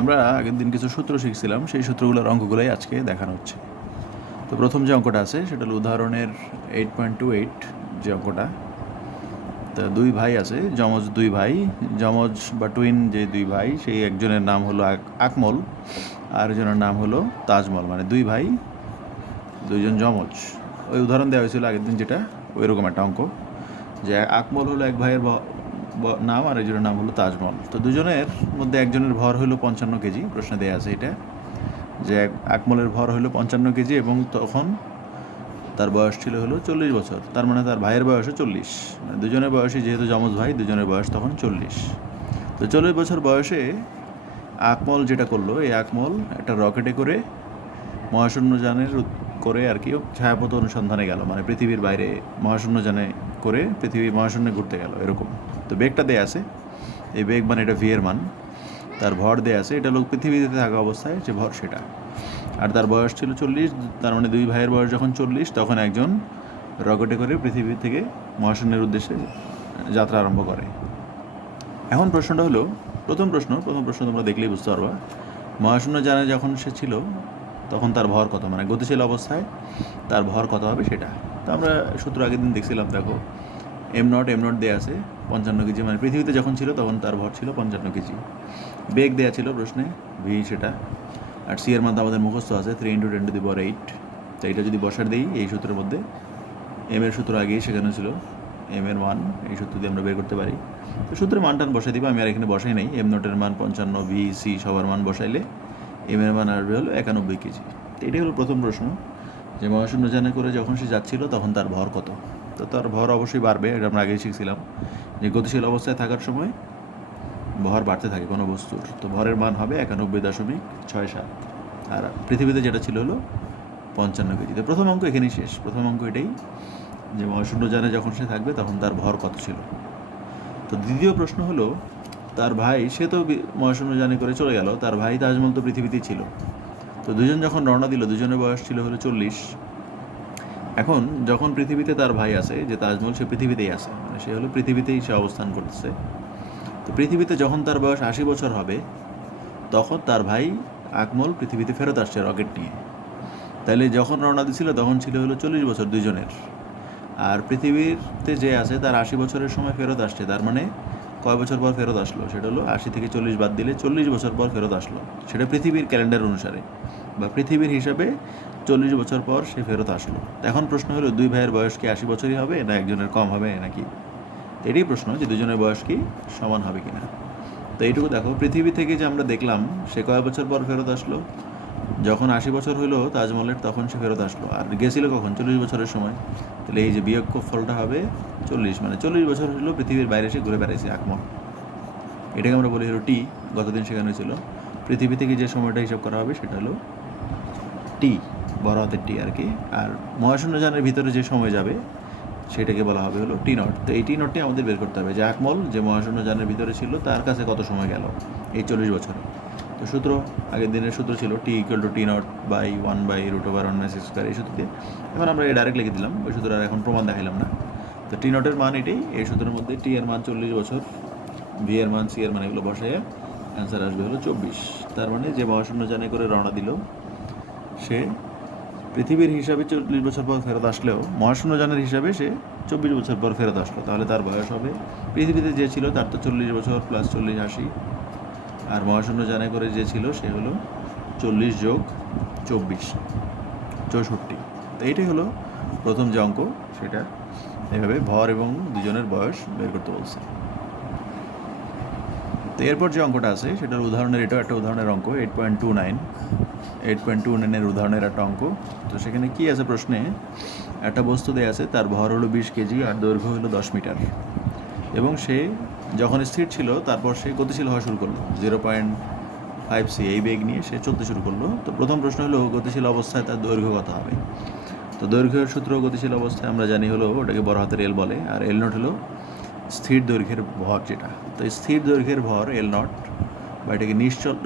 আমরা আগের দিন কিছু সূত্র শিখছিলাম, সেই সূত্রগুলোর অঙ্কগুলোই আজকে দেখানো হচ্ছে। তো প্রথম যে অঙ্কটা আছে সেটা হলো উদাহরণের 8.28 যে অঙ্কটা। তা দুই ভাই আছে, যমজ দুই ভাই, যমজ বা টুইন যে দুই ভাই, সেই একজনের নাম হলো আকমল আর একজনের নাম হলো তাজমল, মানে দুই ভাই দুইজন যমজ। ওই উদাহরণ দেওয়া হয়েছিল আগের দিন, যেটা ওই রকম একটা অঙ্ক, যে আকমল হলো এক ভাইয়ের নাম আর একজনের নাম হলো তাজমল। তো দুজনের মধ্যে একজনের ভর হলো 55 কেজি, প্রশ্নে দেওয়া আছে এটা, যে আকমলের ভর হলো 55 কেজি এবং তখন তার বয়স ছিল হলো 40 বছর। তার মানে তার ভাইয়ের বয়সও 40, মানে দুজনের বয়সই যেহেতু যমজ ভাই, দুজনের বয়স তখন 40। তো 40 বছর বয়সে আকমল যেটা করলো, এই আকমল একটা রকেটে করে মহাশূন্যযানের করে আর কি ছায়াপথ অনুসন্ধানে গেল, মানে পৃথিবীর বাইরে মহাশূন্যযানে করে পৃথিবী মহাশূন্যে ঘুরতে গেল এরকম। তো বেগটা দেয়া আছে, এই বেগ মানে এটা ভি এর মান, তার ভর দেয়া আছে, এটা লোক পৃথিবীতে থাকা অবস্থায় যে ভর সেটা, আর তার বয়স ছিল 40। তার মানে দুই ভাইয়ের বয়স যখন 40, তখন একজন রকেটে করে পৃথিবী থেকে মহাশূন্যের উদ্দেশ্যে যাত্রা আরম্ভ করে। এখন প্রশ্নটা হলো, প্রথম প্রশ্ন তোমরা দেখলেই বুঝতে পারবা, মহাশূন্যযানে যখন সে ছিল তখন তার ভর কত, মানে গতিশীল অবস্থায় তার ভর কত হবে সেটা। তো আমরা সূত্র আগের দিন দেখছিলাম, দেখো এম নট দেওয়া আছে 55 কেজি, মানে পৃথিবীতে যখন ছিল তখন তার ভর ছিল 55 কেজি। বেগ দেওয়া ছিল প্রশ্নে ভি সেটা, আর সি এর মান তো আমাদের মুখস্থ আছে 3 × 10⁸। তো এটা যদি বসার দিই এই সূত্রের মধ্যে, এম এর সূত্র আগেই শেখানো ছিল, এম এর মান এই সূত্র দিয়ে আমরা বের করতে পারি। তো সূত্রের মানটান বসাই দিবা, আমি আর এখানে বসাই নাই। এম নটের মান 55, ভি সি সবার মান বসাইলে এম এর মান আসবে হলো 91 কেজি। তো এটাই হলো প্রথম প্রশ্ন, যে মহাশূন্যযানে করে যখন সে যাচ্ছিল তখন তার ভর কত। তো তার ভর অবশ্যই বাড়বে, এটা আমরা আগেই শিখছিলাম, যে গতিশীল অবস্থায় থাকার সময় ভর বাড়তে থাকে কোনো বস্তুর। তো ভরের মান হবে 91.67, আর পৃথিবীতে যেটা ছিল হলো 55 কেজি। তো প্রথম অঙ্ক এখানেই শেষ। প্রথম অঙ্ক এটাই, যে মহাশূন্যযানে যখন সে থাকবে তখন তার ভর কত ছিল। তো দ্বিতীয় প্রশ্ন হলো, তার ভাই, সে তো মহাশূন্যযানে করে চলে গেল, তার ভাই তাজমল তো পৃথিবীতেই ছিল। তো দুজন যখন রওনা দিল, দুজনের বয়স ছিল হলো 40। এখন যখন পৃথিবীতে তার ভাই আছে, যে তাজমল, সে পৃথিবীতেই আছে, মানে সে হলো পৃথিবীতেই সে অবস্থান করতেছে। তো পৃথিবীতে যখন তার বয়স 80 বছর হবে, তখন তার ভাই আকমল পৃথিবীতে ফেরত আসছে রকেট নিয়ে। তাহলে যখন রওনা দিছিল তখন ছিল হলো 40 বছর দুইজনের, আর পৃথিবীতে যে আছে তার 80 বছরের সময় ফেরত আসছে। তার মানে কয় বছর পর ফেরত আসলো, সেটা হলো 80 থেকে 40 বাদ দিলে 40 বছর পর ফেরত আসলো। সেটা পৃথিবীর ক্যালেন্ডার অনুসারে বা পৃথিবীর হিসাবে 40 বছর পর সে ফেরত আসলো। এখন প্রশ্ন হলো, দুই ভাইয়ের বয়স কি 80 বছরই হবে, না একজনের কম হবে নাকি? এটাই প্রশ্ন, যে দুজনের বয়স কি সমান হবে কিনা। তো এইটুকু দেখো, পৃথিবী থেকে যে আমরা দেখলাম সে কয় বছর পর ফেরত আসলো, যখন 80 বছর হলো তাজমহলের তখন সে ফেরত আসলো, আর গেছিল কখন, 40 বছরের সময়। তাহলে এই যে বিয়োগ ফলটা হবে 40, মানে 40 বছর হলো পৃথিবীর বাইরে সে ঘুরে বেড়াইছে আকমল। এটাকে আমরা বলি হলো টি, গতদিন শেখানো হয়েছিল। পৃথিবী থেকে যে সময়টা হিসাব করা হবে সেটা হলো টি, বড় হাতের টি আর কি। আর মহাশূন্যযানের ভিতরে যে সময় যাবে সেটাকে বলা হবে হলো টি নট। তো এই টি নটটি আমাদের বের করতে হবে, যে আকমল যে মহাশূন্যযানের ভিতরে ছিল তার কাছে কত সময় গেল এই 40 বছরে। তো সূত্র, আগের দিনের সূত্র ছিল T=T0/1/√1/2 এই সূত্র দিয়ে। এখন আমরা এই ডাইরেক্ট লিখে দিলাম, ওই সূত্র আর এখন প্রমাণ দেখাইলাম না। তো টি নটের মান এটাই, এই সূত্রের মধ্যে টি এর মান 40 বছর, ভি এর মান, সি এর মান, এগুলো বসায় অ্যান্সার আসবে হলো 24। তার মানে যে মহাশূন্যযানে করে রওনা দিল সে পৃথিবীর হিসাবে 40 বছর পর ফেরত আসলেও মহাশূন্যযানের হিসাবে সে 24 বছর পর ফেরত আসলো। তাহলে তার বয়স হবে, পৃথিবীতে যে ছিল তার তো 40 বছর প্লাস 40 80, আর মহাশূন্যযানে করে যে ছিল সে হলো 40 যোগ 24 64। তো এইটাই হলো প্রথম যে অঙ্ক, সেটা এভাবে ভর এবং দুজনের বয়স বের করতে বলছে। তো এরপর যে অঙ্কটা আছে সেটার উদাহরণের, এটাও একটা উদাহরণের অঙ্ক, 8.29 উদাহরণের একটা অঙ্ক। তো সেখানে কি আছে প্রশ্নে, একটা বস্তু দেয়া আছে, তার ভর হলো 20 কেজি আর দৈর্ঘ্য হলো 10 মিটার, এবং সে যখন স্থির ছিল তারপর সে গতিশীল হওয়া শুরু করলো 0.5c এই বেগ নিয়ে সে চলতে শুরু করলো। তো প্রথম প্রশ্ন হলো, গতিশীল অবস্থায় তার দৈর্ঘ্য কত হবে। তো দৈর্ঘ্যের সূত্র, গতিশীল অবস্থায় আমরা জানি হলো ওটাকে বড় হাতের এল বলে, আর এল নট হলো স্থির দৈর্ঘ্যের ভর যেটা। তো স্থির দৈর্ঘ্যের ভর এল নট, বা এটাকে নিশ্চল,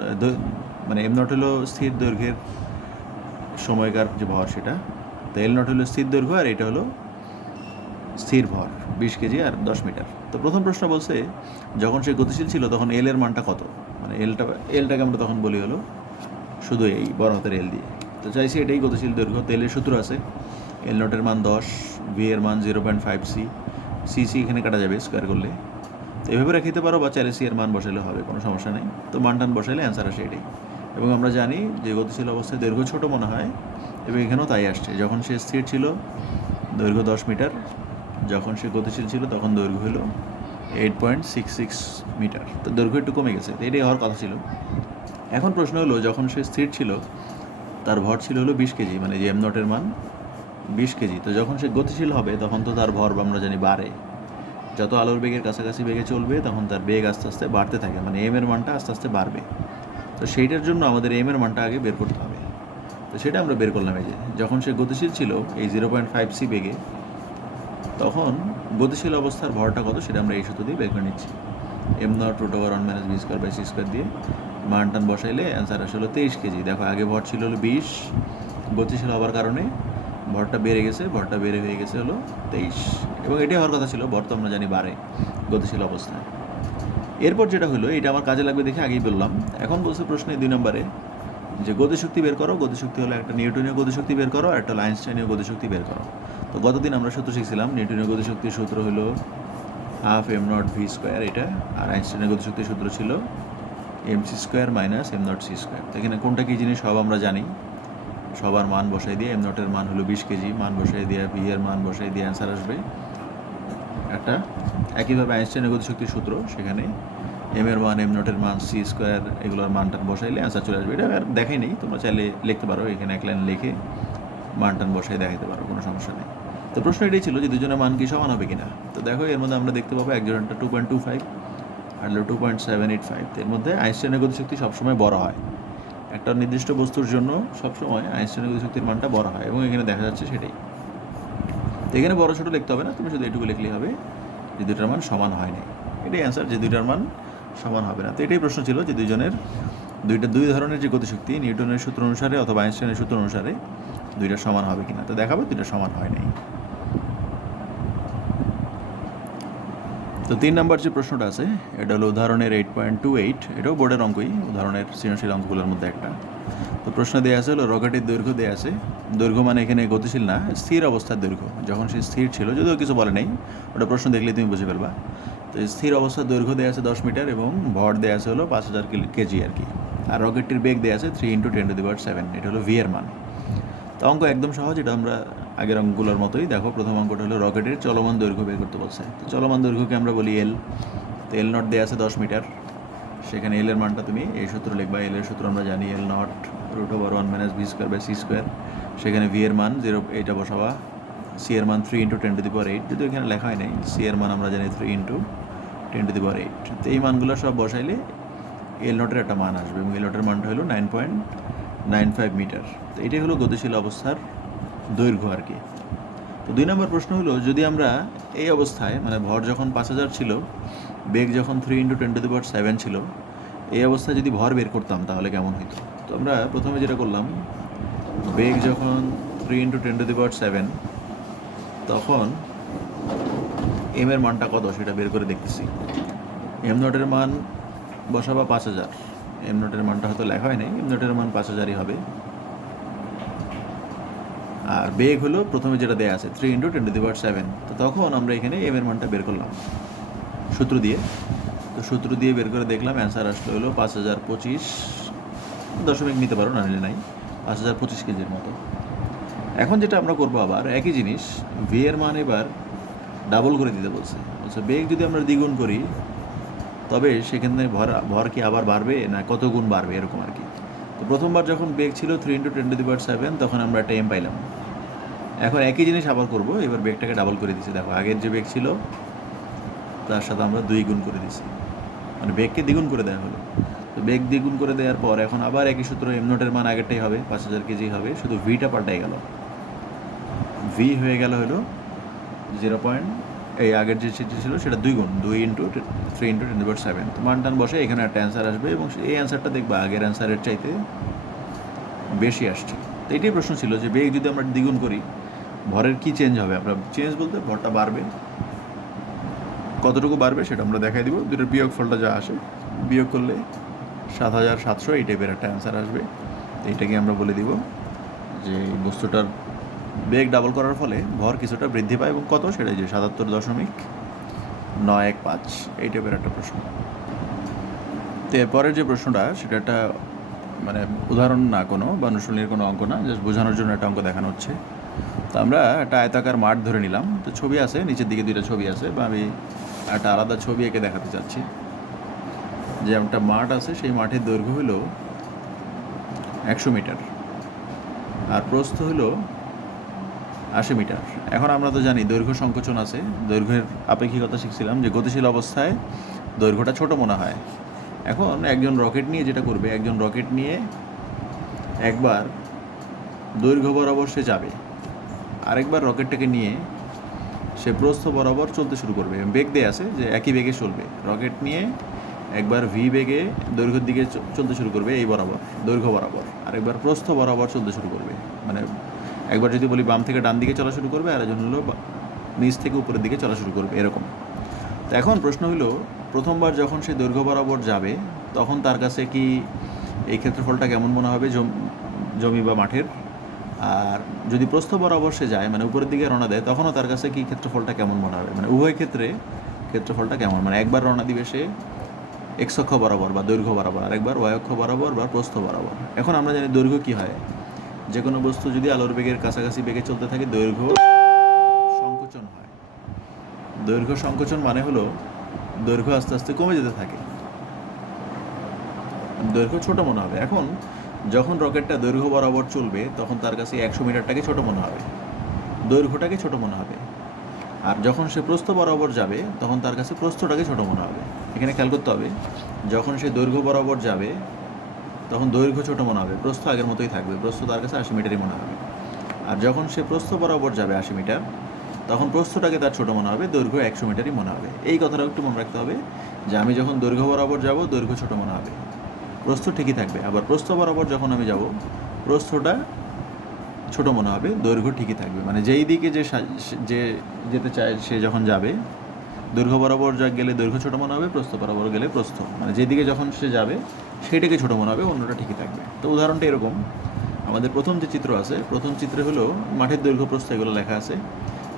মানে এম নট হলো স্থির দৈর্ঘ্যের সময়কার যে ভর সেটা। তো এল নট হলো স্থির দৈর্ঘ্য, আর এটা হলো স্থির ভর 20 কেজি আর 10 মিটার। তো প্রথম প্রশ্ন বলছে যখন সে গতিশীল ছিল তখন এল এর মানটা কত, মানে এলটাকে আমরা তখন বলি হলো শুধু এই বড় হাতের এল দিয়ে। তো চাইছি এটাই গতিশীল দৈর্ঘ্য। তেলের সূত্র আছে এল নটের মান 10, ভি এর মান 0.5 সি, সি এখানে কাটা যাবে স্কোয়ার করলে। তো এভাবে রাখিতে পারো বা চাইলে সি এর মান বসাইলে হবে, কোনো সমস্যা নেই। তো মান টান বসাইলে অ্যান্সার আসে এটাই। এবং আমরা জানি যে গতিশীল অবস্থায় দৈর্ঘ্য ছোটো মনে হয়, এবং এখানেও তাই আসছে। যখন সে স্থির ছিল দৈর্ঘ্য 10 মিটার, যখন সে গতিশীল ছিল তখন দৈর্ঘ্য হলো 8.66 মিটার। তো দৈর্ঘ্য একটু কমে গেছে, তো এটাই হওয়ার কথা ছিল। এখন প্রশ্ন হলো যখন সে স্থির ছিল তার ভর ছিল হলো 20 কেজি, মানে যে এম নটের মান 20 কেজি। তো যখন সে গতিশীল হবে তখন তো তার ভর আমরা জানি বাড়ে, যত আলোর বেগের কাছাকাছি বেগে চলবে তখন তার বেগ আস্তে আস্তে বাড়তে থাকে, মানে এম এর মানটা আস্তে আস্তে বাড়বে। তো সেইটার জন্য আমাদের এম এর মানটা আগে বের করতে হবে। তো সেটা আমরা বের করলাম। এই যে যখন সে গতিশীল ছিল এই 0.5 সি বেগে, তখন গতিশীল অবস্থার ভরটা কত সেটা আমরা এই সূত্র দিয়ে বের করে নিচ্ছি। M naught root over 1 minus V square by C square দিয়ে মান টান বসাইলে অ্যান্সার আসলে 23 কেজি। দেখো আগে ভর ছিল হলো 20, গতিশীল হওয়ার কারণে ভরটা বেড়ে গেছে, ভরটা বেড়ে হয়ে গেছে হলো 23। এবং এটাই হওয়ার কথা ছিল, ভর তো আমরা জানি বাড়ে গতিশীল অবস্থায়। এরপর যেটা হলো এটা আমার কাজে লাগবে দেখে আগেই বললাম। এখন বলছে প্রশ্নে 2 নম্বরে যে গতিশক্তি বের করো। গতিশক্তি হলো একটা নিউটনীয় গতিশক্তি বের করো আর একটা হলো আইনস্টাইনীয় গতিশক্তি বের করো। তো গতদিন আমরা সূত্র শিখছিলাম নিউটনীয় গতিশক্তির সূত্র হলো half m naught v square এটা, আর আইনস্টাইনের গতিশক্তির সূত্র ছিল m c square minus m naught c square. তো এখানে কোনটা কী জিনিস সব আমরা জানি, সবার মান বসাই দিয়ে এম নটের মান হলো 20 কেজি, মান বসাই দিয়ে ভি এর মান বসাই দিয়ে অ্যান্সার আসবে একটা। একইভাবে আইনস্টাইনের গতিশক্তির সূত্র, সেখানে এম এর মান এম নটের মান সি স্কোয়ার এগুলোর মানটা বসাইলে অ্যান্সার চলে আসবে। এটা আর দেখাই নেই, তোমরা চাইলে লিখতে পারো, এখানে এক লাইন লিখে মান টান বসাই দেখাতে পারো, কোনো সমস্যা নেই। তো প্রশ্ন এটাই ছিল যে দুজনের মান কি সমান হবে কিনা। তো দেখো এর মধ্যে আমরা দেখতে পাবো একজনেরটা 2.25 আর হলো 2.785। এর মধ্যে আইনস্টাইনের গতিশক্তি সবসময় বড় হয়, একটা নির্দিষ্ট বস্তুর জন্য সবসময় আইনস্টাইনের গতিশক্তির মানটা বড় হয়, এবং এখানে দেখা যাচ্ছে সেটাই। তো এখানে বড় ছোটো লিখতে হবে না, তুমি শুধু এটুকু লিখলেই হবে যে দুইটার মান সমান হয় না। এটাই অ্যান্সার, যে দুইটার মান সমান হবে না। তো এটাই প্রশ্ন ছিল যে দুই ধরনের যে গতিশক্তি নিউটনের সূত্র অনুসারে অথবা আইনস্টাইনের সূত্র অনুসারে দুইটা সমান হবে কিনা। তো দেখাবো দুইটা সমান হয় নাই। তো 3 নম্বর যে প্রশ্নটা আছে এটা হলো উদাহরণের 8.28, এটাও বোর্ডের অঙ্কই, উদাহরণের সৃজনশীল অঙ্কগুলোর মধ্যে একটা। তো প্রশ্ন দেওয়া আছে হলো রকেটের দৈর্ঘ্য দেওয়া আছে। দৈর্ঘ্য মানে এখানে গতিশীল না, স্থির অবস্থার দৈর্ঘ্য। যখন সে স্থির ছিল, যদিও কিছু বলে নেই, ওটা প্রশ্ন দেখলে তুমি বুঝে ফেলবা। তো স্থির অবস্থার দৈর্ঘ্য দেওয়া আছে 10 মিটার এবং ভর দেওয়া আছে হলো 5000 কেজি আর কি। আর রকেটটির বেগ দেওয়া আছে 3 × 10⁻⁷, এটা হলো ভি এর মান। তো অঙ্ক একদম সহজ, এটা আমরা আগের অঙ্কগুলোর মতোই। দেখো প্রথম অঙ্কটা হলো রকেটের চলমান দৈর্ঘ্য বের করতে বলছে। তো চলমান দৈর্ঘ্যকে আমরা বলি এল। তো এল নট দেওয়া আছে 10 মিটার, সেখানে এল এর মানটা তুমি এই সূত্র লিখবা। এল এর সূত্র আমরা জানি L naught root over 1 minus V square by C square. সেখানে ভি এর মান 0, এইটা বসাবা। সি এর মান 3 × 10⁸, যদি এখানে লেখা হয় নাই। সি এর মান আমরা জানি 3 × 10⁸। তো এই মানগুলো সব বসাইলে এল নটের একটা মান আসবে, এবং এল নটের মানটা হলো 9.95 মিটার। তো এটাই হলো গতিশীল অবস্থার দৈর্ঘ্য আর কি। তো 2 নম্বর প্রশ্ন হলো যদি আমরা এই অবস্থায়, মানে ভর যখন 5000 ছিল, বেগ যখন 3 × 10⁷ ছিল, এই অবস্থায় যদি ভর বের করতাম তাহলে কেমন হতো। তো আমরা প্রথমে যেটা করলাম, বেগ যখন 3 × 10⁷, তখন এম এর মানটা কত সেটা বের করে দেখতেছি। এম নটের মান বসাবা 5000, এম নটের মানটা হয়তো লেখা হয় নাই, এম নটের মান 5000ই হবে। আর বেগ হলো প্রথমে যেটা দেওয়া আছে 3 × 10⁷। তো তখন আমরা এখানে এম এর মানটা বের করলাম সূত্র দিয়ে। তো সূত্র দিয়ে বের করে দেখলাম অ্যান্সার আসলো হলো 5025 দশমিক নিতে পারো, না নিলে নাই, 5025 কেজির মতো। এখন যেটা আমরা করবো আবার একই জিনিস, ভি এর মান এবার ডাবল করে দিতে বলছে। বেগ যদি আমরা দ্বিগুণ করি তবে সেখানে ভর কি আবার বাড়বে না কত গুণ বাড়বে, এরকম আর কি। তো প্রথমবার যখন বেগ ছিল 3 × 10⁷, তখন আমরা একটা এম পাইলাম। এখন একই জিনিস আবার করব, এবার বেগটাকে ডাবল করে দিচ্ছি। দেখো আগের যে বেগ ছিল তার সাথে আমরা 2 গুণ করে দিচ্ছি, মানে বেগকে দ্বিগুণ করে দেওয়া হলো। তো বেগ দ্বিগুণ করে দেওয়ার পর এখন আবার একই সূত্র, এম নটের মান আগেরটাই হবে, 5000 কেজি হবে, শুধু ভিটা পাল্টাই গেল। ভি হয়ে গেল হলো 0. এই আগের যে চিত্র ছিল সেটা 2 গুণ, 2 × 3 × 10⁷। তো মান টান বসে এখানে একটা অ্যান্সার আসবে, এবং এই অ্যান্সারটা দেখবা আগের অ্যান্সারের চাইতে বেশি আসছে। তো এটাই প্রশ্ন ছিল যে বেগ যদি আমরা দ্বিগুণ করি ভরের কি চেঞ্জ হবে। আমরা চেঞ্জ বলতে ভরটা বাড়বে, কতটুকু বাড়বে সেটা আমরা দেখাই দিব। দুটোর বিয়োগফলটা যা আসে, বিয়োগ করলে ৭৭০০ এই টাইপের একটা অ্যান্সার আসবে। এইটাকে আমরা বলে দিব যে বস্তুটার বেগ ডাবল করার ফলে ভর কিছুটা বৃদ্ধি পায়, এবং কত সেটাই যে ৭৭.৯১৫ এই টাইপের একটা প্রশ্ন। তো এরপরের যে প্রশ্নটা সেটা একটা মানে উদাহরণ না, কোনো বা অনুশীলনীর কোনো অঙ্ক না, জাস্ট বোঝানোর জন্য একটা অঙ্ক দেখানো হচ্ছে। তো আমরা একটা আয়তাকার মাঠ ধরে নিলাম। তো ছবি আছে, নিচের দিকে দুইটা ছবি আছে, বা আমি একটা আলাদা ছবি এঁকে দেখাতে চাচ্ছি যে একটা মাঠ আছে, সেই মাঠের দৈর্ঘ্য হলো ১০০ মিটার আর প্রস্থ হলো ৮০ মিটার। এখন আমরা তো জানি দৈর্ঘ্য সংকোচন আছে, দৈর্ঘ্যের আপেক্ষিকতা শিখছিলাম যে গতিশীল অবস্থায় দৈর্ঘ্যটা ছোট মনে হয়। এখন একজন রকেট নিয়ে যেটা করবে, একজন রকেট নিয়ে একবার দৈর্ঘ্য বরাবর সে যাবে, আরেকবার রকেটটাকে নিয়ে সে প্রস্থ বরাবর চলতে শুরু করবে। বেগ দেয়া আছে যে একই বেগে চলবে। রকেট নিয়ে একবার ভি বেগে দৈর্ঘ্যের দিকে চলতে শুরু করবে, এই বরাবর দৈর্ঘ্য বরাবর, আরেকবার প্রস্থ বরাবর চলতে শুরু করবে। মানে একবার যদি বলি বাম থেকে ডান দিকে চলা শুরু করবে, আর একজন হলো নিচ থেকে উপরের দিকে চলা শুরু করবে, এরকম। তো এখন প্রশ্ন হলো, প্রথমবার যখন সে দৈর্ঘ্য বরাবর যাবে তখন তার কাছে কি এই ক্ষেত্রফলটা কেমন মনে হবে জমি বা মাঠের? আর যদি প্রস্থ বরাবর সে যায়, মানে উপরের দিকে রওনা দেয়, তখনও তার কাছে কি ক্ষেত্রফলটা কেমন মনে হবে? মানে উভয় ক্ষেত্রে ক্ষেত্রফলটা কেমন, মানে একবার রওনা দিবে সে এক্স অক্ষ বরাবর বা দৈর্ঘ্য বরাবর, আর একবার ওয়াই অক্ষ বরাবর বা প্রস্থ বরাবর। এখন আমরা জানি দৈর্ঘ্য কী হয়, যে কোনো বস্তু যদি আলোর বেগের কাছাকাছি বেগে চলতে থাকে দৈর্ঘ্য সংকোচন হয়। দৈর্ঘ্য সংকোচন মানে হলো দৈর্ঘ্য আস্তে আস্তে কমে যেতে থাকে, দৈর্ঘ্য ছোট মনে হবে। এখন যখন রকেটটা দৈর্ঘ্য বরাবর চলবে তখন তার কাছে ১০০ মিটারটাকে ছোট মনে হবে, দৈর্ঘ্যটাকে ছোট মনে হবে। আর যখন সে প্রস্থ বরাবর যাবে তখন তার কাছে প্রস্থটাকে ছোট মনে হবে। এখানে খেয়াল করতে হবে, যখন সে দৈর্ঘ্য বরাবর যাবে তখন দৈর্ঘ্য ছোট মনে হবে, প্রস্থ আগের মতোই থাকবে, প্রস্থ তার কাছে ৮০ মিটারই মনে হবে। আর যখন সে প্রস্থ বরাবর যাবে ৮০ মিটার, তখন প্রস্থটাকে তার ছোট মনে হবে, দৈর্ঘ্য ১০০ মিটারই মনে হবে। এই কথাটাও একটু মনে রাখতে হবে যে আমি যখন দৈর্ঘ্য বরাবর যাব দৈর্ঘ্য ছোট মনে হবে, প্রস্থ ঠিকই থাকবে। আবার প্রস্থ বরাবর যখন আমি যাব প্রস্থটা ছোট মনে হবে, দৈর্ঘ্য ঠিকই থাকবে। মানে যেই দিকে যে যেতে চায় সে যখন যাবে, দৈর্ঘ্য বরাবর গেলে দৈর্ঘ্য ছোট মনে হবে, প্রস্থ বরাবর গেলে প্রস্থ, মানে যেদিকে যখন সে যাবে সেইটাকে ছোট মনে হবে, অন্যটা ঠিকই থাকবে। তো উদাহরণটা এরকম, আমাদের প্রথম যে চিত্র আছে, প্রথম চিত্রে হলো মাঠের দৈর্ঘ্য প্রস্থ এগুলো লেখা আছে,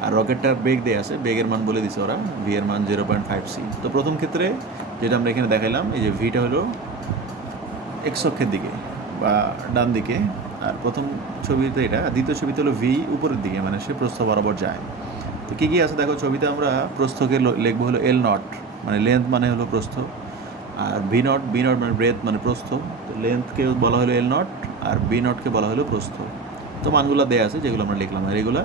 আর রকেটটার বেগ দেওয়া আছে, বেগের মান বলে দিছে ওরা, ভি এর মান 0.5c। তো প্রথম ক্ষেত্রে যেটা আমরা এখানে দেখাইলাম, এই যে ভিটা হলো এক্স অক্ষের দিকে বা ডান দিকে, আর প্রথম ছবিতে এটা, দ্বিতীয় ছবিতে হলো ভি উপরের দিকে, মানে সে প্রস্থ বরাবর যায়। তো কী কী আছে দেখো, ছবিতে আমরা প্রস্থকে লিখবো হলো এল নট, মানে লেন্থ মানে হলো প্রস্থ, আর বি নট মানে ব্রেথ মানে প্রস্থ। তো লেন্থকে বলা হলো এল নট, আর বি নটকে বলা হলো প্রস্থ। তো মানগুলো দেওয়া আছে যেগুলো আমরা লিখলাম, আর এগুলো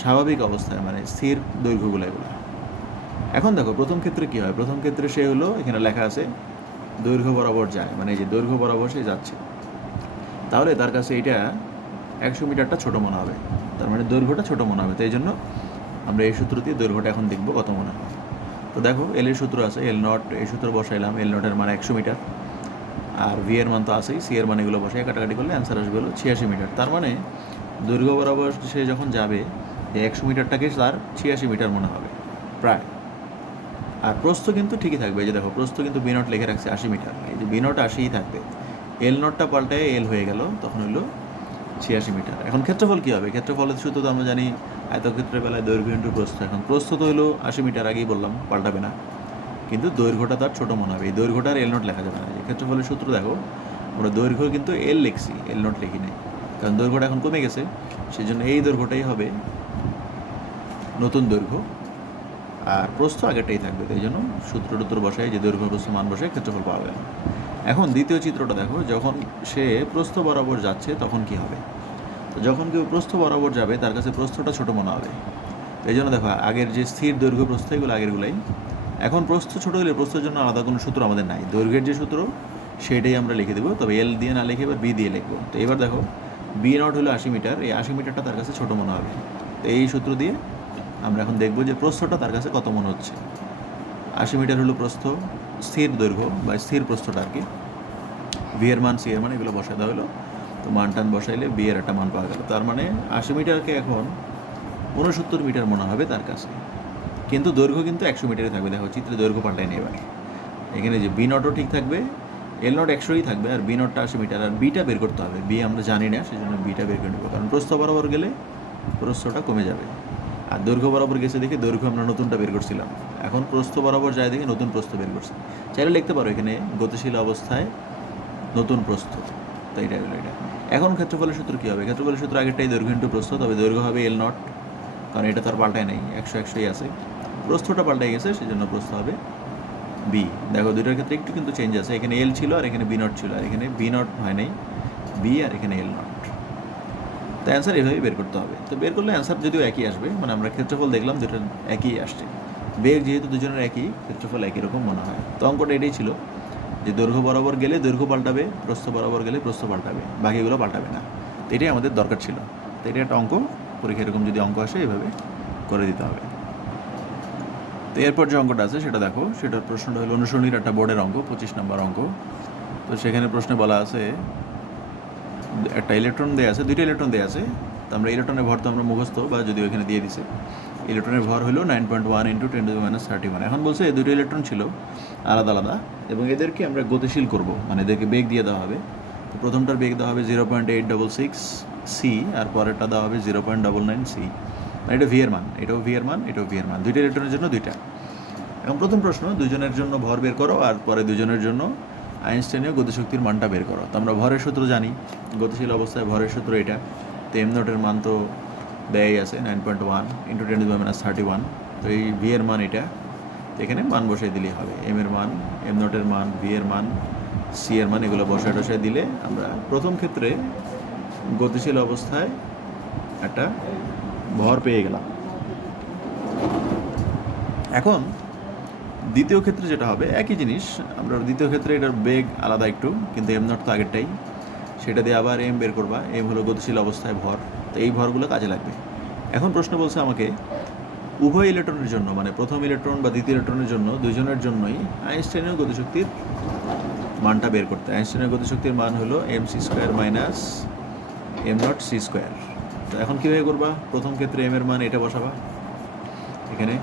স্বাভাবিক অবস্থায় মানে স্থির দৈর্ঘ্যগুলো এগুলো। এখন দেখো প্রথম ক্ষেত্রে কী হয়, প্রথম ক্ষেত্রে সে হলো এখানে লেখা আছে দৈর্ঘ্য বরাবর যায়, মানে এই যে দৈর্ঘ্য বরাবর সে যাচ্ছে, তাহলে তার কাছে এটা ১০০ মিটারটা ছোটো মনে হবে, তার মানে দৈর্ঘ্যটা ছোটো মনে হবে। তো এই জন্য আমরা এই সূত্র দিয়ে দৈর্ঘ্যটা এখন দেখব কত মনে হয়। তো দেখো এল এর সূত্র আছে, এল নট, এই সূত্র বসাইলাম, এল নটের মান ১০০ মিটার, আর ভি এর মান তো আছেই, সি এর মান এগুলো বসাই কাটাকাটি করলে অ্যান্সার আসবে হলো ৮৬ মিটার। তার মানে দৈর্ঘ্য বরাবর সে যখন যাবে এই ১০০ মিটারটাকে তার ৮৬ মিটার মনে হবে প্রায়। আর প্রস্থ কিন্তু ঠিকই থাকবে, এই যে দেখো প্রস্থ কিন্তু বি নট লিখে রাখছে ৮০ মিটার, এই যে বি নট ৮০ই থাকবে, এল নটটা পাল্টায় এল হয়ে গেল, তখন হলো ৮৬ মিটার। এখন ক্ষেত্রফল কী হবে, ক্ষেত্রফলের সূত্র তো আমরা জানি আয়তক্ষেত্রের বেলায় দৈর্ঘ্য ইন্টু প্রস্থ। এখন প্রস্থ তো হলো ৮০ মিটার, আগেই বললাম, পাল্টাবে না, কিন্তু দৈর্ঘ্যটা তার ছোটো মনে হবে, এই দৈর্ঘ্যটার এল নট লেখা যাবে না। এই ক্ষেত্রফলের সূত্র দেখো, আমরা দৈর্ঘ্য কিন্তু এল লিখছি, এল নট লিখি নাই, কারণ দৈর্ঘ্যটা এখন কমে গেছে, সেই জন্য এই দৈর্ঘ্যটাই হবে নতুন দৈর্ঘ্য, আর প্রস্থ আগেরটাই থাকবে। তো এই জন্য সূত্র বসায় যে দৈর্ঘ্য প্রস্থ মান বসায় ক্ষেত্রফল পাওয়া গেল। এখন দ্বিতীয় চিত্রটা দেখো, যখন সে প্রস্থ বরাবর যাচ্ছে তখন কি হবে। তো যখন কেউ প্রস্থ বরাবর যাবে তার কাছে প্রস্থটা ছোটো মনে হবে, এই জন্য দেখো আগের যে স্থির দৈর্ঘ্য প্রস্থ এগুলো আগেরগুলাই। এখন প্রস্থ ছোটো হলে প্রস্থের জন্য আলাদা কোনো সূত্র আমাদের নাই, দৈর্ঘ্যের যে সূত্র সেটাই আমরা লিখে দেবো, তবে এল দিয়ে না লিখে এবার বি দিয়ে লিখবো। তো এবার দেখো বি নট হলো ৮০ মিটার, এই ৮০ মিটারটা তার কাছে ছোটো মনে হবে। তো এই সূত্র দিয়ে আমরা এখন দেখব যে প্রস্থটা তার কাছে কত মনে হচ্ছে। ৮০ মিটার হলো প্রস্থ, স্থির দৈর্ঘ্য বা স্থির প্রস্থটা আর কি, বি এর মান সি এর মান এগুলো বসাই দেওয়া হলো। তো মান টান বসাইলে বি এর একটা মান পাওয়া গেল, তার মানে ৮০ মিটারকে এখন ৬৯ মিটার মনে হবে তার কাছে। কিন্তু দৈর্ঘ্য কিন্তু 100 মিটারই থাকবে। দেখো চিত্রে দৈর্ঘ্য পাল্টায় নেই এবার। এখানে যে বি নটও ঠিক থাকবে, এল নট 100ই থাকবে, আর বি নটটা 80 মিটার, আর বিটা বের করতে হবে। বি আমরা জানি না, সেজন্য বিটা বের করে নেবো, কারণ প্রস্থ বরাবর গেলে প্রস্থটা কমে যাবে। আর দৈর্ঘ্য বরাবর গেছে দেখে দৈর্ঘ্য আমরা নতুনটা বের করছিলাম, এখন প্রস্থ বরাবর যায় দেখে নতুন প্রস্থ বের করছি। চাইলে লিখতে পারো এখানে গতিশীল অবস্থায় নতুন প্রস্থ, তো এটা হলো এটা। এখন ক্ষেত্রফলের সূত্র কী হবে? ক্ষেত্রফলের সূত্র আগেরটাই দৈর্ঘ্য ইন্টু প্রস্থ, তবে দৈর্ঘ্য হবে এল নট, কারণ এটা তো আর পাল্টায় নেই, 100-100ই আছে। প্রস্থটা পাল্টাই গেছে, সেজন্য প্রস্থ হবে বি। দেখো দুইটার ক্ষেত্রে একটু কিন্তু চেঞ্জ আছে, এখানে এল ছিল আর এখানে বি নট ছিল, আর এখানে বি নট হয় নাই, বি আর এখানে এল নট। তো অ্যান্সার এভাবেই বের করতে হবে। তো বের করলে অ্যান্সার যদিও একই আসবে, মানে আমরা ক্ষেত্রফল দেখলাম দুটো একই আসছে, বেগ যেহেতু দুজনের একই, ক্ষেত্রফল একই রকম মনে হয়। তো অঙ্কটা এটাই ছিল যে দৈর্ঘ্য বরাবর গেলে দৈর্ঘ্য পাল্টাবে, প্রস্থ বরাবর গেলে প্রস্থ পাল্টাবে, বাকিগুলো পাল্টাবে না। তো এটাই আমাদের দরকার ছিল। তো এটা একটা অঙ্ক, পরীক্ষা এরকম যদি অঙ্ক আসে এভাবে করে দিতে হবে। তো এরপর যে অঙ্কটা আছে সেটা দেখো, সেটার প্রশ্নটা হলো অনুসরণীর একটা বোর্ডের অঙ্ক, 25 নম্বর অঙ্ক। তো সেখানে প্রশ্নে বলা আছে একটা ইলেকট্রন দেওয়া আছে, দুইটা ইলেকট্রন দেওয়া আছে। তো আমরা ইলেকট্রনের ভর তো আমরা মুখস্থ, বা যদিও এখানে দিয়ে দিছে। ইলেকট্রনের ভর হলো 9.1 × 10⁻31। এখন বলছে এই দুটো ইলেকট্রন ছিল আলাদা আলাদা, এবং এদেরকে আমরা গতিশীল করব, মানে এদেরকে বেগ দিয়ে দেওয়া হবে। তো প্রথমটার বেগ দেওয়া হবে 0.866 সি, আর পরেরটা দেওয়া হবে 0.99 সি। এটা ভি এর মান, এটাও ভি এর মান, এটাও ভি এর মান, দুইটা ইলেকট্রনের জন্য দুইটা। এখন প্রথম প্রশ্ন, দুজনের জন্য ভর বের করো, আর পরে দুজনের জন্য আইনস্টাইনীয় গতিশক্তির মানটা বের করো। তো আমরা ভরের সূত্র জানি, গতিশীল অবস্থায় ভরের সূত্র এটা। তো এম নটের মান তো দেয়াই আছে 9.1 × 10⁻31। তো এই ভি এর মান এটা, তো এখানে মান বসাই দিলেই হবে। এম এর মান, এম নটের মান, ভি এর মান, সি এর মান, এগুলো বসায় টসায় দিলে আমরা প্রথম ক্ষেত্রে গতিশীল অবস্থায় একটা ভর পেয়ে গেলাম। এখন দ্বিতীয় ক্ষেত্রে যেটা হবে একই জিনিস, আমরা দ্বিতীয় ক্ষেত্রে এটার বেগ আলাদা একটু, কিন্তু এম নট তো আগেরটাই, সেটা দিয়ে আবার এম বের করবা। এম হলো গতিশীল অবস্থায় ভর, তো এই ভরগুলো কাজে লাগবে। এখন প্রশ্ন বলছে আমাকে উভয় ইলেকট্রনের জন্য, মানে প্রথম ইলেকট্রন বা দ্বিতীয় ইলেকট্রনের জন্য, দুইজনের জন্যই আইনস্টাইনীয় গতিশক্তির মানটা বের করতে। আইনস্টাইনীয় গতিশক্তির মান হলো mc² - m নট c²। তো এখন কীভাবে করবা? প্রথম ক্ষেত্রে এম এর মান এটা বসাবা এখানে,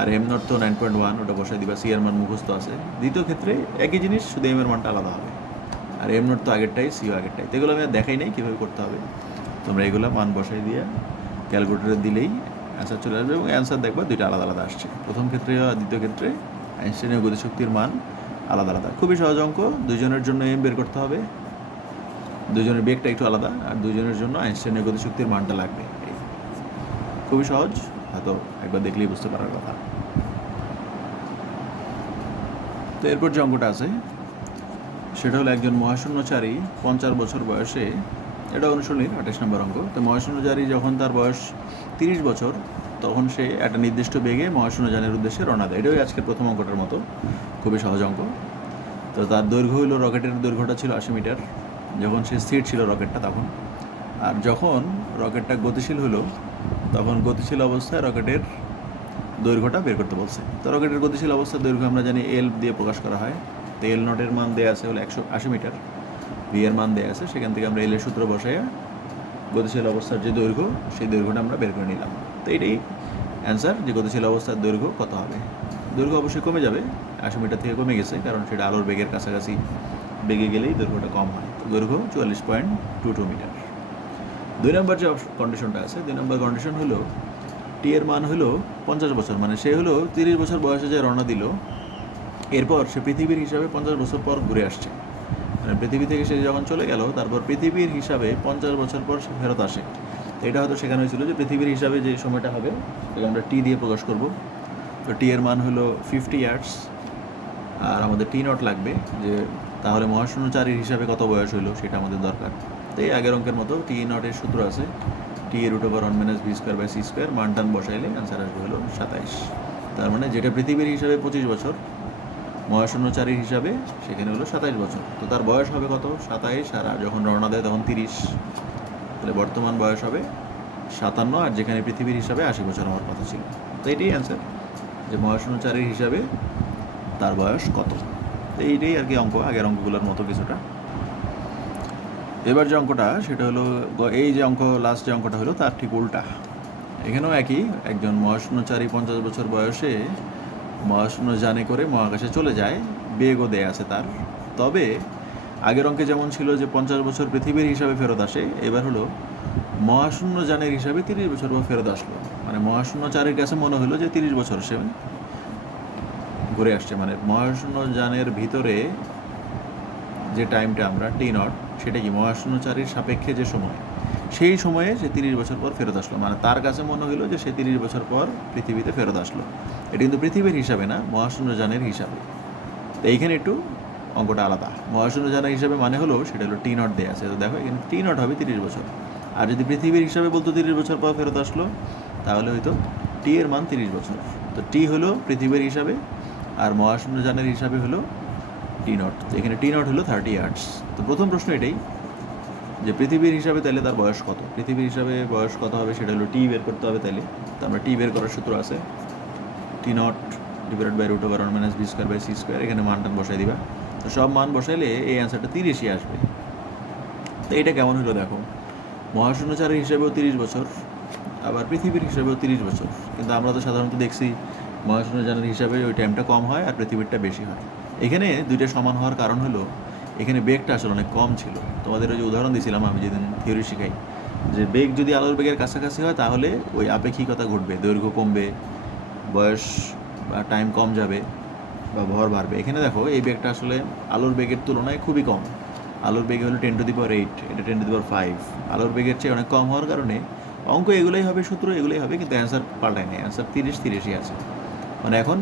আর এম নট তো 9.1, ওটা বসাই দিবা, সি এর মান মুখস্থ আছে। দ্বিতীয় ক্ষেত্রে একই জিনিস, শুধু এম এর মানটা আলাদা হবে, আর এম নট তো আগেরটাই, সিও আগেরটাই। তো এগুলো আমি আর দেখাই নাই কীভাবে করতে হবে, তোমরা এগুলো মান বসাই দিয়ে ক্যালকুলেটরে দিলেই অ্যান্সার চলে আসবে, এবং অ্যান্সার দেখবা দুইটা আলাদা আলাদা আসছে। প্রথম ক্ষেত্রে আর দ্বিতীয় ক্ষেত্রে আইনস্টাইনীয় গতিশক্তির মান আলাদা আলাদা। খুবই সহজ অঙ্ক, দুজনের জন্য এম বের করতে হবে, দুজনের বেগটা একটু আলাদা, আর দুজনের জন্য আইনস্টাইনীয় গতিশক্তির মানটা লাগবে। খুবই সহজ, হয়তো একবার দেখলেই বুঝতে পারার কথা। তো এরপর যে অঙ্কটা আছে সেটা হলো একজন মহাশূন্যচারী 50 বছর বয়সে, এটা অনুশীলনীর 28 নম্বর অঙ্ক। তো মহাশূন্যচারী যখন তার বয়স 30 বছর, তখন সে একটা নির্দিষ্ট বেগে মহাশূন্যযানের উদ্দেশ্যে রওনা দেয়। এটাই আজকের প্রথম অঙ্কটার মতো, খুবই সহজ অঙ্ক। তো তার দৈর্ঘ্য হলো, রকেটের দৈর্ঘ্যটা ছিল 80 মিটার যখন সে স্থির ছিল রকেটটা তখন। আর যখন রকেটটা গতিশীল হলো, তখন গতিশীল অবস্থায় রকেটের দৈর্ঘ্যটা বের করতে বলছে। তো রকেটের গতিশীল অবস্থার দৈর্ঘ্য আমরা জানি এল দিয়ে প্রকাশ করা হয়। তো এল নটের মান দেওয়া আছে হলো 180 মিটার, ভি এর মান দেওয়া আছে, সেখান থেকে আমরা এলের সূত্র বসাইয়া গতিশীল অবস্থার যে দৈর্ঘ্য, সেই দৈর্ঘ্যটা আমরা বের করে নিলাম। তো এটাই অ্যান্সার, যে গতিশীল অবস্থার দৈর্ঘ্য কত হবে। দৈর্ঘ্য অবশ্যই কমে যাবে, 80 মিটার থেকে কমে গেছে, কারণ সেটা আলোর বেগের কাছাকাছি বেগে গেলেই দৈর্ঘ্যটা কম হয়। তো দৈর্ঘ্য 44.22 মিটার। 2 নম্বর যে কন্ডিশনটা আছে, 2 নম্বর কন্ডিশন হলো টি এর মান হলো 50 বছর, মানে সে হলো 30 বছর বয়সে যে রওনা দিল, এরপর সে পৃথিবীর হিসাবে 50 বছর পর ঘুরে আসছে। মানে পৃথিবী থেকে সে যখন চলে গেল, তারপর পৃথিবীর হিসাবে 50 বছর পর সে ফেরত আসে। তো এটা হয়তো শেখানো হয়েছিল যে পৃথিবীর হিসাবে যে সময়টা হবে সেটা আমরা টি দিয়ে প্রকাশ করব। তো টি এর মান হলো 50 ইয়ার্স, আর আমাদের টি নট লাগবে, যে তাহলে মহাশূন্যচারীর হিসাবে কত বয়স হলো সেটা আমাদের দরকার। তো এই আগের অঙ্কের মতো টি নটের সূত্র আছে টি এর √1 - v²/c², মান টান বসাইলে অ্যান্সার আসবে হলো 27। তার মানে যেটা পৃথিবীর হিসাবে 25 বছর, মহাশূন্যচারীর হিসাবে সেখানে হলো 27 বছর। তো তার বয়স হবে কত? 27, আর যখন রওনা দেয় তখন 30, তাহলে বর্তমান বয়স হবে 57, আর যেখানে পৃথিবীর হিসাবে 80 বছর হওয়ার কথা ছিল। তো এটাই অ্যান্সার, যে মহাশূন্যচারীর হিসাবে তার বয়স কত। তো এইটাই আর কি অঙ্ক, আগের অঙ্কগুলোর মতো কিছুটা। এবার যে অঙ্কটা সেটা হলো, এই যে অঙ্ক লাস্ট যে অঙ্কটা হলো তার ঠিক উল্টা। এখানেও একই, একজন মহাশূন্যচারী 50 বছর বয়সে মহাশূন্য যানে করে মহাকাশে চলে যায়, বেগও দেয়া আছে তার। তবে আগের অঙ্কে যেমন ছিল যে 50 বছর পৃথিবীর হিসাবে ফেরত আসে, এবার হলো মহাশূন্য যানের হিসাবে 30 বছর পর ফেরত আসলো। মানে মহাশূন্যচারীর কাছে মনে হলো যে 30 বছর সে ঘুরে আসছে। মানে মহাশূন্য যানের ভিতরে যে টাইমটা আমরা T0, সেটা কি মহাশূন্যচারীর সাপেক্ষে যে সময়, সেই সময়ে সে 30 বছর পর ফেরত আসলো। মানে তার কাছে মনে হলো যে সে 30 বছর পর পৃথিবীতে ফেরত আসলো। এটা কিন্তু পৃথিবীর হিসাবে না, মহাশূন্যযানের হিসাবে। তো এইখানে একটু অঙ্কটা আলাদা। মহাশূন্যযানের হিসাবে মানে হলো সেটা হলো T0 দেওয়া আছে। তো দেখো এখানে T0 হবে 30 বছর। আর যদি পৃথিবীর হিসাবে বলতো 30 বছর পর ফেরত আসলো, তাহলে হয়তো টি এর মান 30 বছর। তো টি হলো পৃথিবীর হিসাবে, আর মহাশূন্যযানের হিসাবে হলো T0। তো এখানে T0 হলো 30 ইয়ার্স। তো প্রথম প্রশ্ন এটাই যে পৃথিবীর হিসাবে তাহলে তার বয়স কত, পৃথিবীর হিসাবে বয়স কত হবে সেটা হলো টি বের করতে হবে। তাহলে তো আমরা টি বের করার সূত্র আছে T0 divided by √1 minus v² এখানে মানটা বসাই দিবা। তো সব মান বসাইলে এই অ্যান্সারটা 30ই আসবে। তো এটা কেমন হলো দেখো, মহাশূন্যচারীর হিসাবেও 30 বছর, আবার পৃথিবীর হিসাবেও 30 বছর। কিন্তু আমরা তো সাধারণত দেখছি মহাশূন্যযানের হিসাবে ওই টাইমটা কম হয় আর পৃথিবীরটা বেশি হয়। এখানে দুইটা সমান হওয়ার কারণ হলো এখানে বেগটা আসলে অনেক কম ছিল। তোমাদের ওই যে উদাহরণ দিয়েছিলাম আমি যেদিন থিওরি শিখাই, যে বেগ যদি আলোর বেগের কাছাকাছি হয় তাহলে ওই আপেক্ষিকতা ঘটবে, দৈর্ঘ্য কমবে, বয়স বা টাইম কম যাবে বা ভর বাড়বে। এখানে দেখো এই বেগটা আসলে আলোর বেগের তুলনায় খুবই কম। আলোর বেগ হলো 10⁸, এটা 10⁵। আলোর বেগের চেয়ে অনেক কম হওয়ার কারণে অঙ্ক এগুলোই হবে, সূত্র এগুলোই হবে, কিন্তু অ্যান্সার পাল্টায় নেই। অ্যান্সার 30ই আছে। মানে এখন